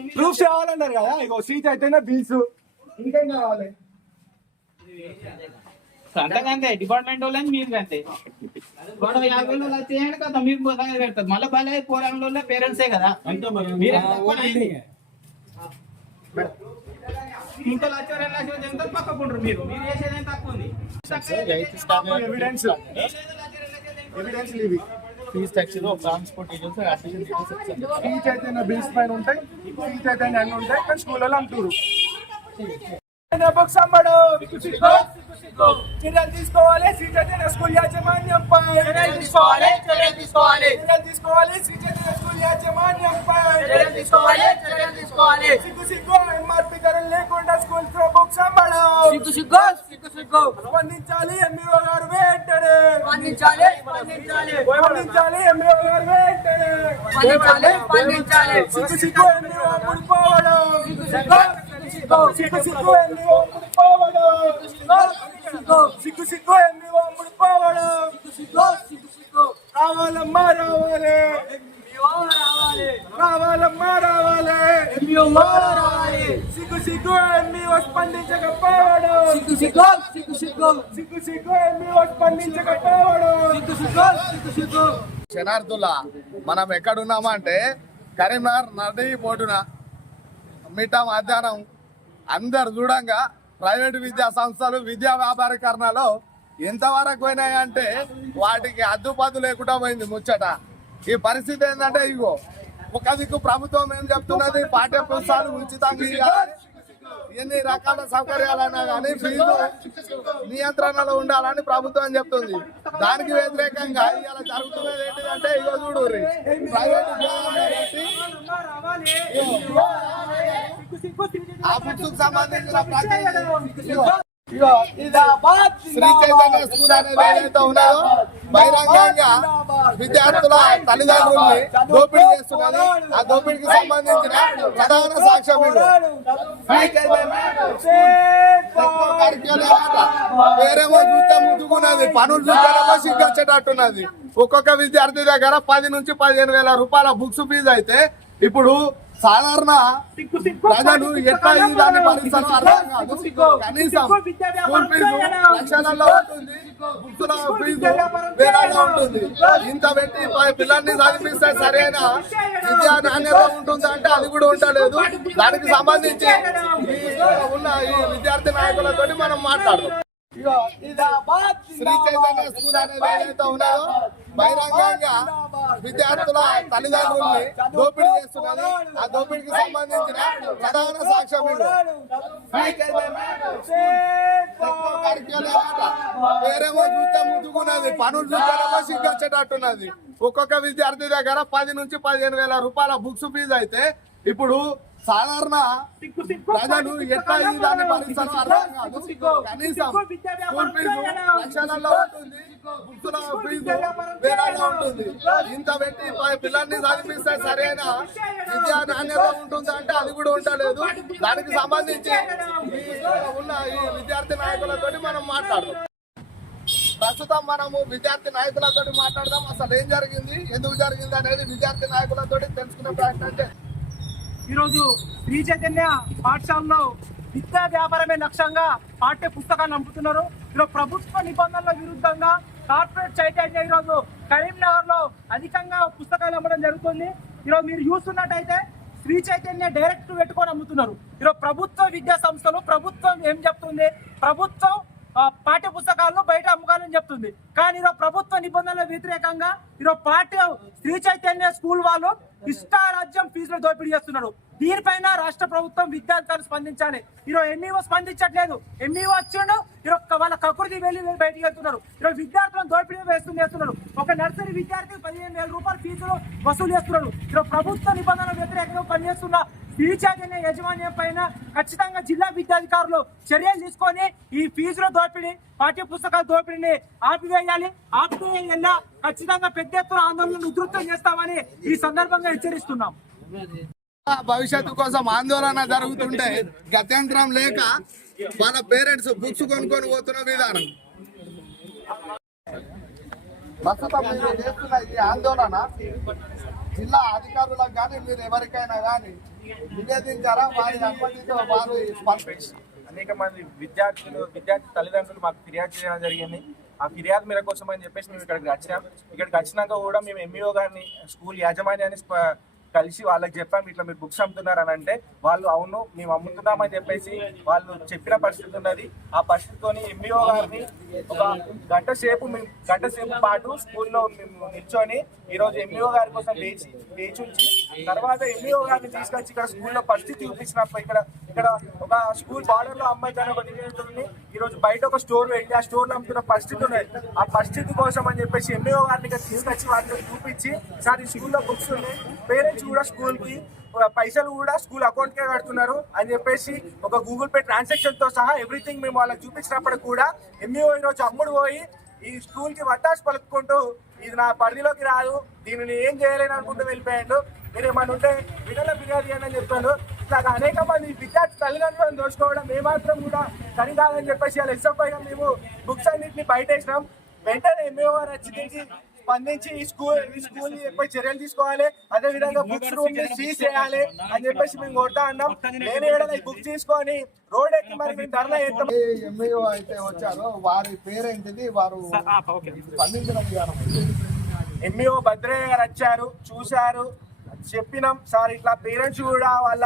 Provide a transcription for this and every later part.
Proofs proofs కావాలన్నారు కదా ఇగో Shri Chaitanya bills ఇంకేం కావాలి అంతకంతే డిపార్ట్మెంట్ వాళ్ళని మీరు అంతే వాడు యాభై వేలు అలా చేయండి కదా మీరు పోతానే పెడతారు మళ్ళీ భలే పోరాంలో పేరెంట్సే కదా మీరే. ఇంట్లో లక్ష రెండు లక్షలు ఎంత పక్కకుంటారు మీరు మీరు చేసేదేం తక్కువ ఉంది evidence evidence fees structure transport details admission details Sri Chaitanya bills పైన ఉంటాయి శ్రీ చైతన్య అన్ని ఉంటాయి కానీ స్కూళ్ళలో అంటారు అమ్మడు చర్యలు తీసుకోవాలి. శ్రీ చైతన్య స్కూల్ యాజమాన్యంపై చర్యలు తీసుకోవాలి. చర్యలు తీసుకోవాలి. చర్యలు తీసుకోవాలి. శ్రీ చైతన్య స్కూల్ యాజమాన్యంపై చర్యలు తీసుకోవాలి. చర్యలు తీసుకోవాలి. సిగ్గు సిగ్గు ఎంఆర్పి ధరలు లేకుండా స్కూల్స్లో బుక్స్ అమ్మడు సిగ్గు సిగ్గు సిగ్గు సిగ్గు. స్పందించాలి ఎంఈఓ గారు వెంటనే. స్పందించాలి స్పందించాలి. స్పందించాలి ఎంఈఓ గారు వెంటనే. స్పందించాలి స్పందించాలి. సిగ్గు సిగ్గు ఎంఈఓ ముడిపోవడం. సిగ్గు సిగ్గు సిగ్గు సిగ్గు ఎంఈఓ ముడిపోవడం సిగ్గు సిగ్గు సిగ్గు ఎంఈఓ ముడిపోవడం సిగ్గు సిగ్గు సిగ్గు రావాలమ్మా రావాలి. ఎంబీఓ రావాలి రావాలమ్మా రావాలి. ఎంబీఓ రావాలి సిగ్గు సిగ్గు ఎంఈఓ స్పందించకపోవడం సిగ్గు సిగ్గు సిగ్గు సిగ్గు. సిగ్గు సిగ్గు ఎంఈఓ స్పందించకపోవడం సిగ్గు సిగ్గు సిగ్గు సిగ్గు. శనార్థుల మనం ఎక్కడున్నామంటే కరీంనగర్ నది పోటున మిట్ట మధ్యాహ్నం అందరు చూడంగా ప్రైవేట్ విద్యా సంస్థలు విద్యా వ్యాపారీకరణలో ఎంతవరకు పోయినాయంటే వాటికి అద్దుపద్దు లేకుండా పోయింది ముచ్చట. ఈ పరిస్థితి ఏంటంటే ఇగో ఒక దిక్కు ప్రభుత్వం ఏం చెప్తున్నది? పాఠ్య పుస్తకాలు ఉచితంగా ఇవ్వాలి. ఎన్ని రకాల సౌకర్యాలైనా కానీ ఫీజు నియంత్రణలో ఉండాలని ప్రభుత్వం చెప్తుంది. దానికి వ్యతిరేకంగా ఇలా జరుగుతున్నది ఏంటిదంటే ఇగో చూడు ప్రైవేట్ ఆ బుక్స్ సంబంధించిన శ్రీ చైతన్య స్కూల్ అనేది ఏదైతే ఉన్నదో బహిరంగంగా విద్యార్థుల తల్లిదండ్రుల్ని దోపిడీ చేస్తున్నది. ఆ దోపిడీకి సంబంధించిన ప్రధాన సాక్ష్యం వేరేమో చూస్తే ముందుకున్నది పనులు చూస్తేనేమో సిగ్గొచ్చేటట్టున్నది. ఒక్కొక్క విద్యార్థి దగ్గర పది నుంచి పదిహేను వేల రూపాయల బుక్స్ ఫీజు అయితే ఇప్పుడు సాధారణ ప్రజలు ఎట్లా ఈ దాన్ని భరిస్తారో అర్థం కాదు. కనీసం స్కూల్ ఫీజు లక్షలలో ఉంటుంది బుక్స్ ఫీజు వేలలో ఉంటుంది. ఇంత పెట్టి పిల్లల్ని చదివిస్తే సరైన విద్యా నాణ్యత ఉంటుంది అంటే అది కూడా ఉండలేదు. దానికి సంబంధించి ఉన్న ఈ విద్యార్థి నాయకులతో మనం మాట్లాడదాం. శ్రీ చైతన్య స్కూల్ అనేది ఏదైతే ఉన్నదో బహిరంగంగా విద్యార్థుల తల్లిదండ్రుల్ని దోపిడీ చేస్తున్నది. ఆ దోపిడీకి సంబంధించిన ప్రధాన సాక్ష్యం. వేరేమో చూస్తే ముందుకున్నది పనులు చూస్తేనేమో సిగ్గొచ్చేటట్టున్నది ఒక్కొక్క విద్యార్థి దగ్గర పది నుంచి పదిహేను వేల రూపాయల బుక్స్ ఫీజు అయితే ఇప్పుడు సాధారణ ప్రజలు ఎట్లా ఈ దాన్ని భరిస్తారో అర్థం కాదు. కనీసం స్కూల్ ఫీజు లక్షలలో ఉంటుంది. ఫీజు ఇంత పెట్టి పిల్లల్ని చదివిస్తే సరైన విద్యా నాణ్యత ఉంటుంది అంటే అది కూడా ఉండలేదు. దానికి సంబంధించి ఉన్న ఈ విద్యార్థి నాయకులతో మనం మాట్లాడదాం. ప్రస్తుతం మనము విద్యార్థి నాయకులతో మాట్లాడదాం. అసలు ఏం జరిగింది? ఎందుకు జరిగింది అనేది విద్యార్థి నాయకులతో తెలుసుకునే ప్రయత్నం చేద్దాం. ఈరోజు శ్రీ చైతన్య పాఠశాలలో విద్యా వ్యాపారమే లక్ష్యంగా పాఠ్య పుస్తకాలు అమ్ముతున్నారు ఈరోజు ప్రభుత్వ నిబంధనల విరుద్ధంగా కార్పొరేట్ చైతన్య ఈరోజు కరీంనగర్లో అధికంగా పుస్తకాలు అమ్మడం జరుగుతుంది. ఈరోజు మీరు చూస్తున్నట్టయితే శ్రీ చైతన్య డైరెక్ట్ పెట్టుకొని అమ్ముతున్నారు. ఈరోజు ప్రభుత్వ విద్యా సంస్థలు ప్రభుత్వం ఏం చెప్తుంది? ప్రభుత్వం పాఠ్య పుస్తకాలను బయట అమ్మకాలని చెప్తుంది. కానీ ఈరోజు ప్రభుత్వ నిబంధనల వ్యతిరేకంగా ఈరోజు పాఠ్య శ్రీ చైతన్య స్కూల్ వాళ్ళు ఇష్టారాజ్యం ఫీజులు దోపిడీ చేస్తున్నారు. దీనిపైన రాష్ట్ర ప్రభుత్వం విద్యార్థులు స్పందించాలి. ఈరోజు ఎన్ఈఓ స్పందించట్లేదు. ఎంఈఓ వచ్చిండు ఈరోజు వాళ్ళ కకృతి వెళ్ళి బయటకు బయటికి వెళ్తున్నారు. ఈరోజు విద్యార్థులను దోపిడీ వేస్తుంది చేస్తున్నారు. ఒక నర్సరీ విద్యార్థి పదిహేను వేల రూపాయల ఫీజులు వసూలు చేస్తున్నారు. ఈరోజు ప్రభుత్వ నిబంధనలు వ్యతిరేకంగా పనిచేస్తున్న శ్రీ చైతన్య యాజమాన్యం పైన ఖచ్చితంగా జిల్లా విద్యాధికారులు చర్యలు తీసుకొని ఈ ఫీజుల దోపిడీ పాఠ్య పుస్తకాల దోపిడీని ఆపివేయాలి. ఆపివేయాల ఖచ్చితంగా పెద్ద ఎత్తున ఆందోళన ఉధృతం చేస్తామని ఈ సందర్భంగా హెచ్చరిస్తున్నాం. భవిష్యత్తు కోసం ఆందోళన జరుగుతుంటే గత్యంతరం లేక వాళ్ళ పేరెంట్స్ బుక్స్ కొనుక్కొని పోతున్న విధానం. ప్రస్తుతం మీరు చేస్తున్న ఈ ఆందోళన జిల్లా అధికారులకు కానీ మీరు ఎవరికైనా కానీ నివేదించారా వారి అనుమతితో వారు అనేక మంది విద్యార్థులు విద్యార్థి తల్లిదండ్రులు మాకు ఫిర్యాదు చేయడం జరిగింది. ఆ ఫిర్యాదు మేర కోసం అని చెప్పేసి మేము ఇక్కడికి వచ్చాం ఇక్కడికి వచ్చినాక కూడా మేము ఎంఈఓ గారిని స్కూల్ యాజమాన్యాన్ని కలిసి వాళ్ళకి చెప్పాం. ఇట్లా మీరు బుక్స్ అమ్ముతున్నారు అని అంటే వాళ్ళు అవును మేము అమ్ముతున్నామని చెప్పేసి వాళ్ళు చెప్పిన పరిస్థితి ఉన్నది. ఆ పరిస్థితితోని ఎంఈఓ గారిని ఒక గంట సేపు మేము గంట సేపు పాటు స్కూల్లో మేము నిల్చొని ఈరోజు ఎంఈఓ గారి కోసం వేచి వేచి ఉంచి తర్వాత ఎంఈఓ గారిని తీసుకొచ్చి ఇక్కడ స్కూల్లో పరిస్థితి చూపించినప్పుడు ఇక్కడ ఇక్కడ ఒక స్కూల్ బార్డర్లో అమ్మాయి తన ఒక నిజంతుంది ఈ రోజు బయట ఒక స్టోర్ పెట్టి ఆ స్టోర్లో అమ్ముతున్న పరిస్థితి ఉన్నాయి ఆ పరిస్థితి కోసం అని చెప్పేసి ఎంఈఓ గారిని ఇక్కడ తీసుకొచ్చి వాళ్ళకి చూపించి సార్ ఈ స్కూల్లో బుక్స్ ఉన్నాయి. పేరెంట్స్ కూడా స్కూల్కి పైసలు కూడా స్కూల్ అకౌంట్ కే కడుతున్నారు. అని చెప్పేసి ఒక గూగుల్ పే ట్రాన్సాక్షన్తో సహా ఎవ్రీథింగ్ మేము వాళ్ళకి చూపించినప్పుడు కూడా ఎంఈఓ ఈ రోజు అమ్ముడు పోయి ఈ స్కూల్కి వట్టాసు పలుకుంటూ ఇది నా పరిధిలోకి రాదు. దీనిని ఏం చేయలేను అనుకుంటూ వెళ్ళిపోయాడు. మీరు ఏమన్నా ఉంటే విడల ఫిర్యాదు చేయండి అని చెప్పాను ఇట్లా అనేక మంది విద్యార్థి తల్లిదండ్రులను దోచుకోవడం ఏమాత్రం కూడా సరి కాదని చెప్పేసి వాళ్ళు ఎస్ఎఫ్ఐగా మేము బుక్స్ అన్నింటినీ బయటేసినాం. వెంటనే ఎంఏఓ గారు వచ్చి దీనికి స్పందించి ఈ స్కూల్ ఈ స్కూల్ పై చర్యలు తీసుకోవాలి. అదే విధంగా బుక్స్ రూమ్ని సీజ్ చేయాలి. అని చెప్పేసి మేము కొడతా అన్నాం. నేను ఈ బుక్ తీసుకొని రోడ్ ఎక్కి మరి మేము ధర్నా చేస్తాం. ఎంఈఓ అయితే వచ్చారో వారి పేరేంటిది? వారు స్పందించిన విధానం ఎంఈఓ భద్రయ్య గారు వచ్చారు చూశారు. చెప్పినాం సార్ ఇట్లా పేరెంట్స్ కూడా వాళ్ళ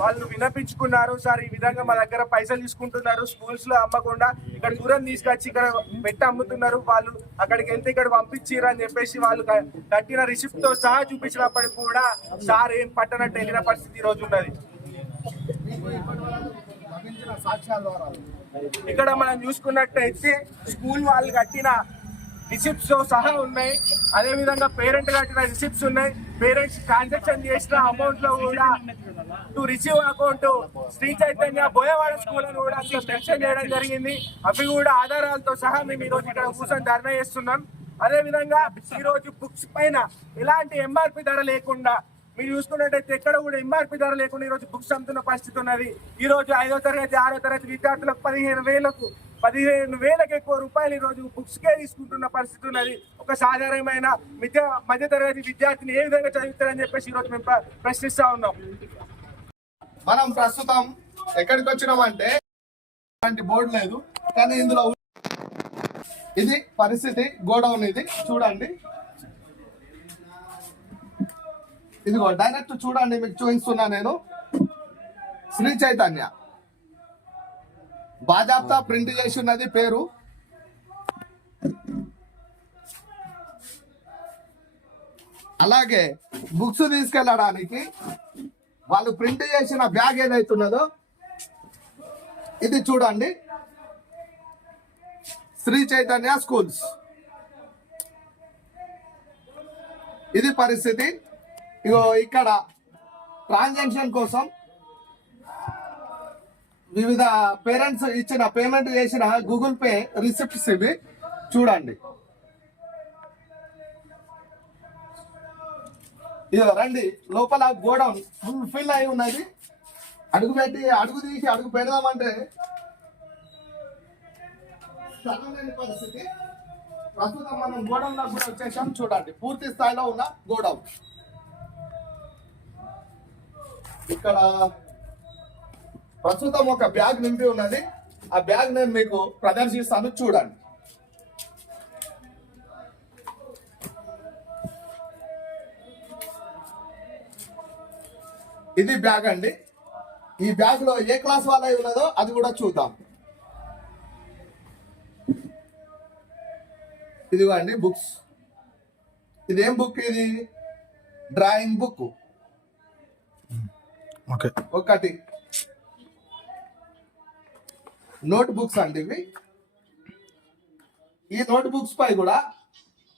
వాళ్ళు విన్నపించుకున్నారు సార్ ఈ విధంగా మా దగ్గర పైసలు తీసుకుంటున్నారు స్కూల్స్లో అమ్మకుండా ఇక్కడ దూరం తీసుకొచ్చి ఇక్కడ పెట్టి అమ్ముతున్నారు. వాళ్ళు అక్కడికి వెళ్తే ఇక్కడ పంపించారు అని చెప్పేసి వాళ్ళు కట్టిన రిసిప్ట్తో సహా చూపించినప్పటికి కూడా సార్ ఏం పట్టనట్టు వెళ్ళిన పరిస్థితి ఈ రోజు ఉన్నది. ఇక్కడ మనం చూసుకున్నట్టయితే స్కూల్ వాళ్ళు కట్టిన రిసిప్ట్స్ సహా ఉన్నాయి. అదేవిధంగా పేరెంట్ కట్టిన రిసిప్ట్స్ ఉన్నాయి. పేరెంట్స్ ట్రాన్సాక్షన్ చేసిన అమౌంట్లో కూడా to receive account Sri Chaitanya Boyawada school అని కూడా అసలు మెన్షన్ చేయడం జరిగింది. అవి కూడా ఆధారాలతో సహా మేము ఈరోజు రోజు ఇక్కడ కూర్చొని ధర్నా చేస్తున్నాం. అదే విధంగా బుక్స్ పైన ఎలాంటి ఎంఆర్పి ధర లేకుండా మీరు చూసుకున్నట్టయితే ఎక్కడ కూడా ఎంఆర్పి ధర లేకుండా ఈ రోజు బుక్స్ అమ్ముతున్న పరిస్థితి ఉన్నది. ఈ రోజు ఐదో తరగతి ఆరో తరగతి విద్యార్థులకు పదిహేను వేలకు పదిహేను వేలకు ఎక్కువ రూపాయలు ఈరోజు బుక్స్కే తీసుకుంటున్న పరిస్థితి ఉన్నది. ఒక సాధారణమైన మధ్య మధ్య తరగతి విద్యార్థిని ఏ విధంగా చదువుతారని చెప్పేసి ఈరోజు రోజు మేము ప్ర- ప్రశ్నిస్తా ఉన్నాం. మనం ప్రస్తుతం ఎక్కడికి వచ్చినామంటే అలాంటి బోర్డు లేదు. కానీ ఇందులో ఇది పరిస్థితి గోడౌన్ ఇది. చూడండి. ఇదిగో డైరెక్ట్ చూడండి మీకు చూపిస్తున్నా నేను. శ్రీ చైతన్య. బాజాప్తా ప్రింట్ చేసి ఉన్నది పేరు? అలాగే బుక్స్ తీసుకెళ్ళడానికి వాళ్ళు ప్రింట్ చేసిన బ్యాగ్ ఏదైతున్నదో ఇది చూడండి. శ్రీ చైతన్య స్కూల్స్. ఇది పరిస్థితి. ఇగో ఇక్కడ ట్రాన్సాక్షన్ కోసం వివిధ పేరెంట్స్ ఇచ్చిన పేమెంట్ చేసిన గూగుల్ పే రిసిప్ట్స్ ఇవి. చూడండి. ఇదో రండి. లోపల గోడౌన్ ఫుల్ ఫిల్ అయి ఉన్నది. అడుగు పెట్టి అడుగు తీసి అడుగు పెడదామంటే పరిస్థితి. ప్రస్తుతం మనం గోడౌన్లో కూడా వచ్చేసాం. చూడండి. పూర్తి స్థాయిలో ఉన్న గోడౌన్. ఇక్కడ ప్రస్తుతం ఒక బ్యాగ్ నింపి ఉన్నది. ఆ బ్యాగ్ నేను మీకు ప్రదర్శిస్తాను చూడండి. ఇది బ్యాగ్ అండి. ఈ బ్యాగ్లో ఏ క్లాస్ వాళ్ళ ఉన్నదో అది కూడా చూద్దాం. ఇదిగో అండి బుక్స్. ఇది ఏం బుక్ ఇది? Drawing book. ఓకే. ఒకటి. నోట్ బుక్స్ అండి ఇవి. ఈ నోట్ బుక్స్ పై కూడా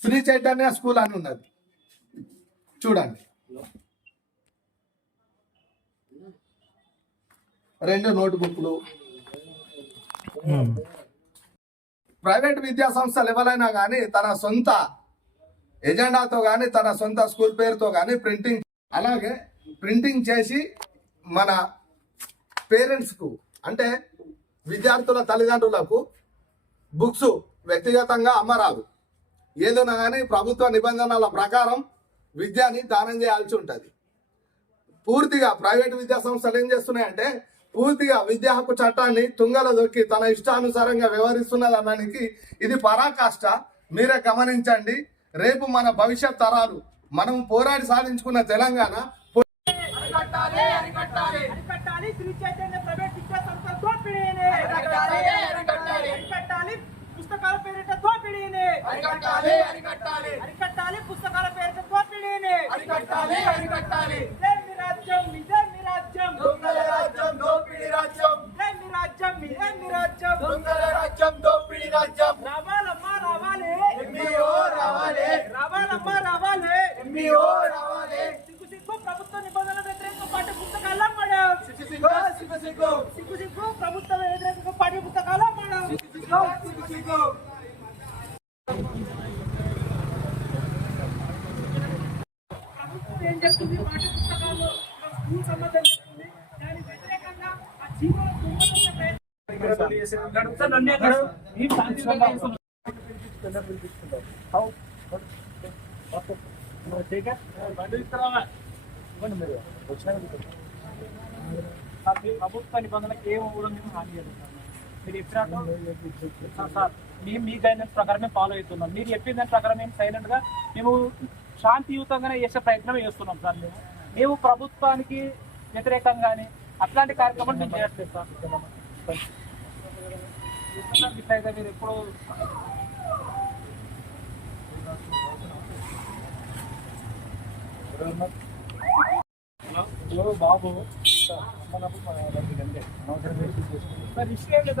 శ్రీ చైతన్య స్కూల్ అని ఉన్నది. చూడండి. రెండు నోట్ బుక్లు ప్రైవేట్ విద్యా సంస్థలు ఎవరైనా కానీ తన సొంత ఎజెండాతో కానీ తన సొంత స్కూల్ పేరుతో కానీ ప్రింటింగ్ అలాగే ప్రింటింగ్ చేసి మన పేరెంట్స్కు అంటే విద్యార్థుల తల్లిదండ్రులకు బుక్స్ వ్యక్తిగతంగా అమ్మరాదు. ఏదైనా కానీ ప్రభుత్వ నిబంధనల ప్రకారం విద్యని దానం చేయాల్సి ఉంటుంది. పూర్తిగా ప్రైవేట్ విద్యా సంస్థలు ఏం చేస్తున్నాయంటే పూర్తిగా విద్యా హక్కు చట్టాన్ని తుంగల దొక్కి తన ఇష్టానుసారంగా వ్యవహరిస్తున్నది అనడానికి ఇది పరాకాష్ట. మీరే గమనించండి రేపు మన భవిష్యత్ తరాలు మనం పోరాడి సాధించుకున్న తెలంగాణ అరికట్టాలి అరికట్టాలి. అరికట్టాలి శ్రీ చైతన్య దోపిడీని. అరికట్టాలి, పుస్తకాల పేరిట దోపిడీని. అరికట్టాలి అరికట్టాలి. అరికట్టాలి పుస్తకాల పేరిట దోపిడీని. అరికట్టాలి అరికట్టాలి. రాజ్యం దొంగల రాజ్యం దోపిడి రాజ్యం ఇదే మీ రాజ్యం ఇదే మీ రాజ్యం దొంగల రాజ్యం దోపిడి రాజ్యం రావాలమ్మా రావాలి ఎంబీఓ రావాలి రావాలమ్మా రావాలి ఎంబీఓ రావాలి సిగ్గు సిగ్గు ప్రభుత్వ నిబంధనల వ్యతిరేక పాఠ్య పుస్తకాలు అమ్మడం సిగ్గు సిగ్గు సిగ్గు సిగ్గు సిగ్గు సిగ్గు ప్రభుత్వ వ్యతిరేక పాఠ్య పుస్తకాలు అమ్మడం సిగ్గు సిగ్గు సిగ్గు చెప్తుంది ఏం చేస్తుంది పాఠ్య పుస్తకాలు స్కూల్ సంబంధం చెప్తుంది దానికి వ్యతిరేకంగా ఆ జీవో ప్రభుత్వ నిబంధనలకు ఏం కూడా మేము హామీ చేస్తాం మీరు చెప్పినట్టు సార్, సార్ మేము మీ గైడెన్స్ ప్రకారమే ఫాలో అవుతున్నాం. మీరు చెప్పిన దాని ప్రకారం మేము సైలెంట్గా మేము శాంతియుతంగానే చేసే ప్రయత్నం చేస్తున్నాం సార్ మేము. మేము ప్రభుత్వానికి వ్యతిరేకంగానే అట్లాంటి కార్యక్రమాలు మేము చేయట్లేదు సార్. సార్, ఇట్లయితే మీరు ఎప్పుడు బాబు సార్ ఇష్యూ ఏం లేదు